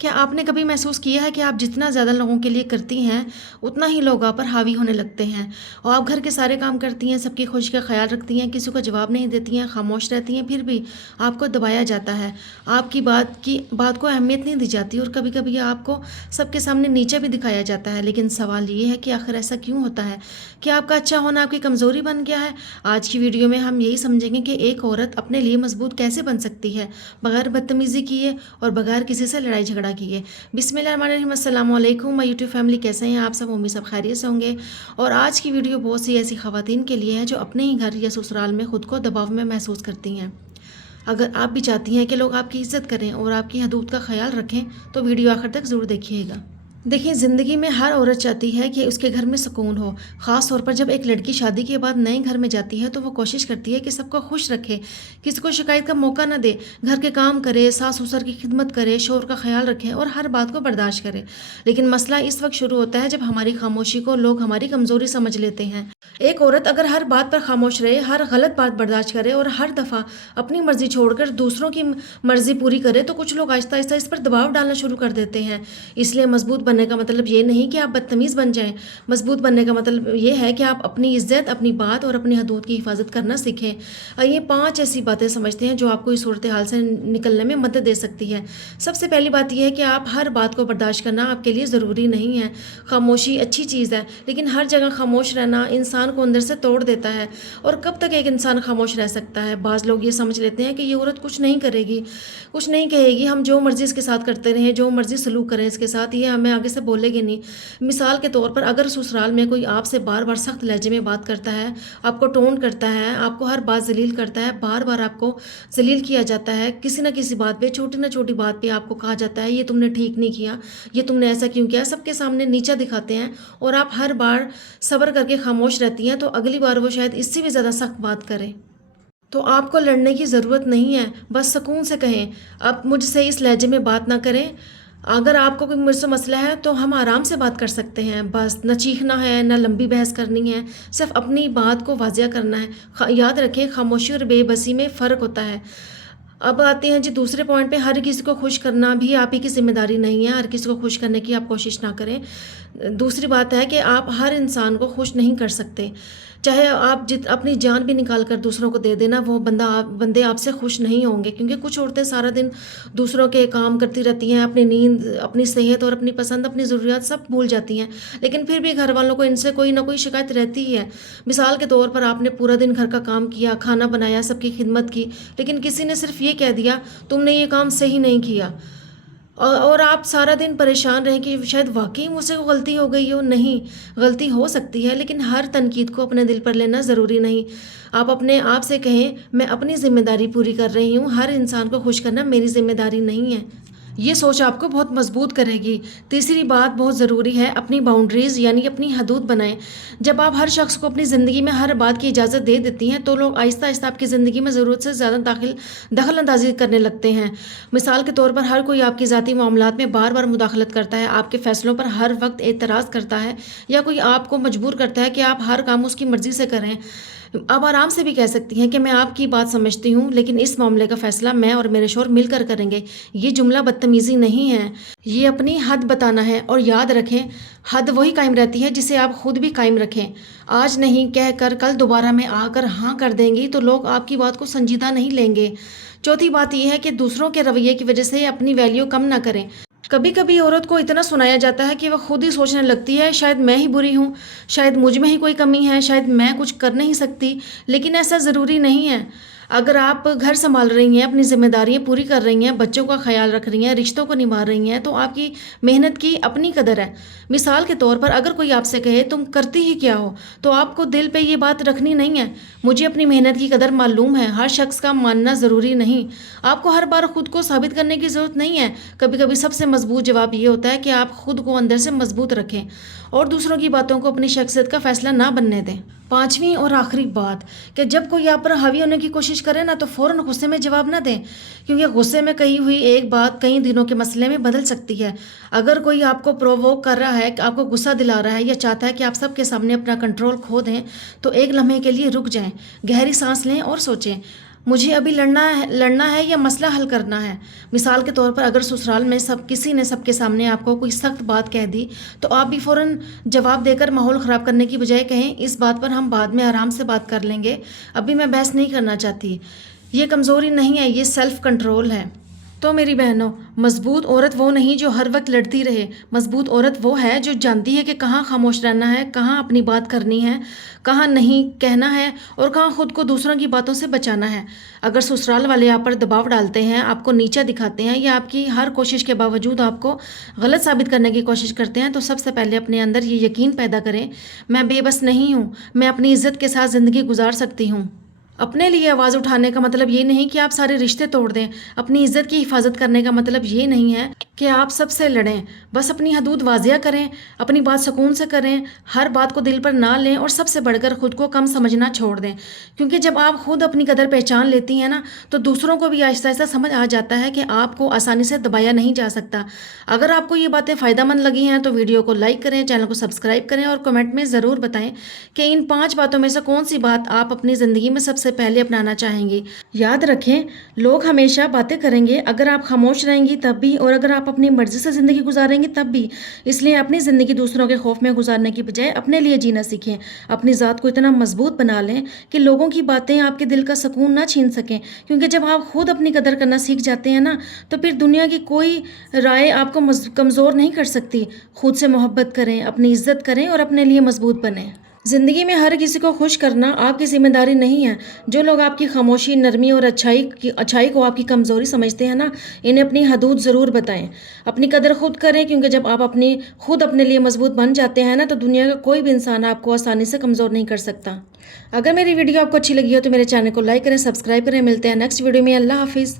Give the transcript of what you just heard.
क्या आपने कभी महसूस किया है कि आप जितना ज़्यादा लोगों के लिए करती हैं, उतना ही लोग आप पर हावी होने लगते हैं और आप घर के सारे काम करती हैं, सबकी खुशी का ख्याल रखती हैं, किसी को जवाब नहीं देती हैं, खामोश रहती हैं, फिर भी आपको दबाया जाता है। आपकी बात को अहमियत नहीं दी जाती और कभी-कभी आपको सबके सामने नीचा भी दिखाया जाता है। लेकिन सवाल ये है कि आखिर ऐसा क्यों होता है? क्या आपका अच्छा होना आपकी कमज़ोरी बन गया है? आज की वीडियो में हम यही समझेंगे कि एक औरत अपने लिए मजबूत कैसे बन सकती है, बगैर बदतमीज़ी किए और बगैर किसी से लड़ाई झगड़ा किए। बिस्मिल्लाहिर्रहमानिर्रहीम, अस्सलाम वालेकुम माय यूट्यूब फैमिली, कैसे हैं आप सब? उम्मीद सब खैरियत से होंगे। और आज की वीडियो बहुत सी ऐसी ख़वातीन के लिए है जो अपने ही घर या ससुराल में ख़ुद को दबाव में महसूस करती हैं। अगर आप भी चाहती हैं कि लोग आपकी इज़्ज़त करें और आपकी हदूद का ख्याल रखें तो वीडियो आखिर तक ज़रूर देखिएगा। देखिए, ज़िंदगी में हर औरत चाहती है कि उसके घर में सुकून हो। ख़ास तौर पर जब एक लड़की शादी के बाद नए घर में जाती है तो वो कोशिश करती है कि सबको खुश रखे, किसी को शिकायत का मौका ना दे, घर के काम करे, सास ससुर की खिदमत करे, शोहर का ख्याल रखे और हर बात को बर्दाश्त करे। लेकिन मसला इस वक्त शुरू होता है जब हमारी खामोशी को लोग हमारी कमज़ोरी समझ लेते हैं। एक औरत अगर हर बात पर खामोश रहे, हर गलत बात बर्दाश्त करे और हर दफ़ा अपनी मर्ज़ी छोड़कर दूसरों की मर्ज़ी पूरी करे तो कुछ लोग आहिस्ता आहिस्ता इस पर दबाव डालना शुरू कर देते हैं। इसलिए मजबूत बनने का मतलब ये नहीं कि आप बदतमीज़ बन जाएं। मजबूत बनने का मतलब ये है कि आप अपनी इज़्ज़त, अपनी बात और अपनी हदूद की हिफाजत करना सीखें। ये 5 ऐसी बातें समझते हैं जो आपको इस सूरत हाल से निकलने में मदद दे सकती है। सबसे पहली बात यह है कि आप हर बात को बर्दाश्त करना आपके लिए ज़रूरी नहीं है। खामोशी अच्छी चीज़ है, लेकिन हर जगह खामोश रहना इंसान को अंदर से तोड़ देता है। और कब तक एक इंसान खामोश रह सकता है? बाज़ लोग ये समझ लेते हैं कि ये औरत कुछ नहीं करेगी, कुछ नहीं कहेगी, हम जो मर्ज़ी इसके साथ करते रहें, जो मर्ज़ी सलूक करें इसके साथ, ये हमें आगे से बोलेगी नहीं। मिसाल के तौर पर अगर ससुराल में कोई आपसे बार बार सख्त लहजे में बात करता है, आपको टोन करता है, आपको हर बात जलील करता है, बार बार आपको जलील किया जाता है, किसी न किसी बात पे, छोटी ना छोटी बात पे आपको कहा जाता है ये तुमने ठीक नहीं किया, ये तुमने ऐसा क्यों किया, सबके सामने नीचा दिखाते हैं और आप हर बार सब्र करके खामोश रहती हैं, तो अगली बार वो शायद इससे भी ज़्यादा सख्त बात करें। तो आपको लड़ने की ज़रूरत नहीं है, बस सुकून से कहें, अब मुझसे इस लहजे में बात ना करें। अगर आपको कोई मुझसे मसला है तो हम आराम से बात कर सकते हैं, बस न चीखना है, न लंबी बहस करनी है, सिर्फ अपनी बात को वाज़िया करना है। याद रखें, खामोशी और बेबसी में फ़र्क होता है। अब आते हैं जी दूसरे पॉइंट पे, हर किसी को खुश करना भी आप ही की ज़िम्मेदारी नहीं है, हर किसी को खुश करने की आप कोशिश ना करें। दूसरी बात है कि आप हर इंसान को खुश नहीं कर सकते। चाहे आप अपनी जान भी निकाल कर दूसरों को दे देना, वो बंदे आपसे खुश नहीं होंगे, क्योंकि कुछ औरतें सारा दिन दूसरों के काम करती रहती हैं, अपनी नींद, अपनी सेहत और अपनी पसंद, अपनी ज़रूरियात सब भूल जाती हैं, लेकिन फिर भी घर वालों को इनसे कोई ना कोई शिकायत रहती ही है। मिसाल के तौर पर आपने पूरा दिन घर का काम किया, खाना बनाया, सबकी खिदमत की, लेकिन किसी ने सिर्फ ये कह दिया तुमने ये काम सही नहीं किया, और आप सारा दिन परेशान रहें कि शायद वाकई मुझसे कोई गलती हो गई हो। नहीं, गलती हो सकती है, लेकिन हर तनकीद को अपने दिल पर लेना ज़रूरी नहीं। आप अपने आप से कहें मैं अपनी ज़िम्मेदारी पूरी कर रही हूँ, हर इंसान को खुश करना मेरी ज़िम्मेदारी नहीं है। ये सोच आपको बहुत मजबूत करेगी। तीसरी बात बहुत ज़रूरी है, अपनी बाउंड्रीज़ यानी अपनी हदूद बनाएं। जब आप हर शख्स को अपनी ज़िंदगी में हर बात की इजाज़त दे देती हैं तो लोग आहिस्ता आहिस्ता आपकी ज़िंदगी में ज़रूरत से ज़्यादा दखल अंदाजी करने लगते हैं। मिसाल के तौर पर हर कोई आपकी ज़ाती मामलात में बार बार मुदाखलत करता है, आपके फ़ैसलों पर हर वक्त एतराज़ करता है, या कोई आपको मजबूर करता है कि आप हर काम उसकी मर्ज़ी से करें। आप आराम से भी कह सकती हैं कि मैं आपकी बात समझती हूँ, लेकिन इस मामले का फ़ैसला मैं और मेरे शौहर मिलकर करेंगे। ये जुमला बदतमीज़ी नहीं है, ये अपनी हद बताना है। और याद रखें, हद वही कायम रहती है जिसे आप खुद भी कायम रखें। आज नहीं कह कर कल दोबारा में आकर हाँ कर देंगी तो लोग आपकी बात को संजीदा नहीं लेंगे। चौथी बात यह है कि दूसरों के रवैये की वजह से अपनी वैल्यू कम ना करें। कभी कभी औरत को इतना सुनाया जाता है कि वह खुद ही सोचने लगती है शायद मैं ही बुरी हूँ, शायद मुझ में ही कोई कमी है, शायद मैं कुछ कर नहीं सकती। लेकिन ऐसा ज़रूरी नहीं है। अगर आप घर संभाल रही हैं, अपनी जिम्मेदारियां पूरी कर रही हैं, बच्चों का ख्याल रख रही हैं, रिश्तों को निभा रही हैं, तो आपकी मेहनत की अपनी कदर है। मिसाल के तौर पर अगर कोई आपसे कहे तुम करती ही क्या हो, तो आपको दिल पे ये बात रखनी नहीं है, मुझे अपनी मेहनत की कदर मालूम है। हर शख्स का मानना ज़रूरी नहीं, आपको हर बार खुद को साबित करने की ज़रूरत नहीं है। कभी कभी सबसे मजबूत जवाब ये होता है कि आप खुद को अंदर से मजबूत रखें और दूसरों की बातों को अपनी शख्सियत का फैसला ना बनने दें। पांचवी और आखिरी बात, कि जब कोई आप पर हावी होने की कोशिश करे ना तो फ़ौरन गुस्से में जवाब ना दें, क्योंकि गुस्से में कही हुई एक बात कई दिनों के मसले में बदल सकती है। अगर कोई आपको प्रोवोक कर रहा है, आपको गुस्सा दिला रहा है या चाहता है कि आप सबके सामने अपना कंट्रोल खो दें, तो एक लम्हे के लिए रुक जाएं, गहरी सांस लें और सोचें مجھے ابھی لڑنا ہے یا مسئلہ حل کرنا ہے۔ مثال کے طور پر اگر سسرال میں کسی نے سب کے سامنے آپ کو کوئی سخت بات کہہ دی تو آپ بھی فوراً جواب دے کر ماحول خراب کرنے کی بجائے کہیں اس بات پر ہم بعد میں آرام سے بات کر لیں گے، ابھی میں بحث نہیں کرنا چاہتی۔ یہ کمزوری نہیں ہے، یہ سیلف کنٹرول ہے۔ تو میری بہنوں، مضبوط عورت وہ نہیں جو ہر وقت لڑتی رہے، مضبوط عورت وہ ہے جو جانتی ہے کہ کہاں خاموش رہنا ہے، کہاں اپنی بات کرنی ہے، کہاں نہیں کہنا ہے اور کہاں خود کو دوسروں کی باتوں سے بچانا ہے۔ اگر سسرال والے آپ پر دباؤ ڈالتے ہیں، آپ کو نیچا دکھاتے ہیں یا آپ کی ہر کوشش کے باوجود آپ کو غلط ثابت کرنے کی کوشش کرتے ہیں، تو سب سے پہلے اپنے اندر یہ یقین پیدا کریں، میں بے بس نہیں ہوں، میں اپنی عزت کے ساتھ زندگی گزار سکتی ہوں۔ اپنے لیے آواز اٹھانے کا مطلب یہ نہیں کہ آپ سارے رشتے توڑ دیں، اپنی عزت کی حفاظت کرنے کا مطلب یہ نہیں ہے کہ آپ سب سے لڑیں، بس اپنی حدود واضح کریں، اپنی بات سکون سے کریں، ہر بات کو دل پر نہ لیں اور سب سے بڑھ کر خود کو کم سمجھنا چھوڑ دیں، کیونکہ جب آپ خود اپنی قدر پہچان لیتی ہیں نا تو دوسروں کو بھی آہستہ آہستہ سمجھ آ جاتا ہے کہ آپ کو آسانی سے دبایا نہیں جا سکتا۔ اگر آپ کو یہ باتیں فائدہ مند لگی ہیں تو ویڈیو کو لائک کریں، چینل کو سبسکرائب کریں اور کمنٹ میں ضرور بتائیں کہ ان 5 باتوں میں سے کون سی بات آپ اپنی زندگی میں سب سے پہلے اپنانا چاہیں گی۔ یاد رکھیں، لوگ ہمیشہ باتیں کریں گے، اگر آپ خاموش رہیں گی تب بھی، اور اگر آپ اپنی مرضی سے زندگی گزاریں گی تب بھی۔ اس لیے اپنی زندگی دوسروں کے خوف میں گزارنے کی بجائے اپنے لیے جینا سیکھیں، اپنی ذات کو اتنا مضبوط بنا لیں کہ لوگوں کی باتیں آپ کے دل کا سکون نہ چھین سکیں، کیونکہ جب آپ خود اپنی قدر کرنا سیکھ جاتے ہیں نا تو پھر دنیا کی کوئی رائے آپ کو کمزور نہیں کر سکتی۔ خود سے محبت کریں، اپنی عزت کریں اور اپنے لیے مضبوط بنیں۔ زندگی میں ہر کسی کو خوش کرنا آپ کی ذمہ داری نہیں ہے۔ جو لوگ آپ کی خاموشی، نرمی اور اچھائی کو آپ کی کمزوری سمجھتے ہیں نا، انہیں اپنی حدود ضرور بتائیں۔ اپنی قدر خود کریں، کیونکہ جب آپ خود اپنے لیے مضبوط بن جاتے ہیں نا تو دنیا کا کوئی بھی انسان آپ کو آسانی سے کمزور نہیں کر سکتا۔ اگر میری ویڈیو آپ کو اچھی لگی ہو تو میرے چینل کو لائک کریں، سبسکرائب کریں۔ ملتے ہیں نیکسٹ ویڈیو میں۔ اللہ حافظ۔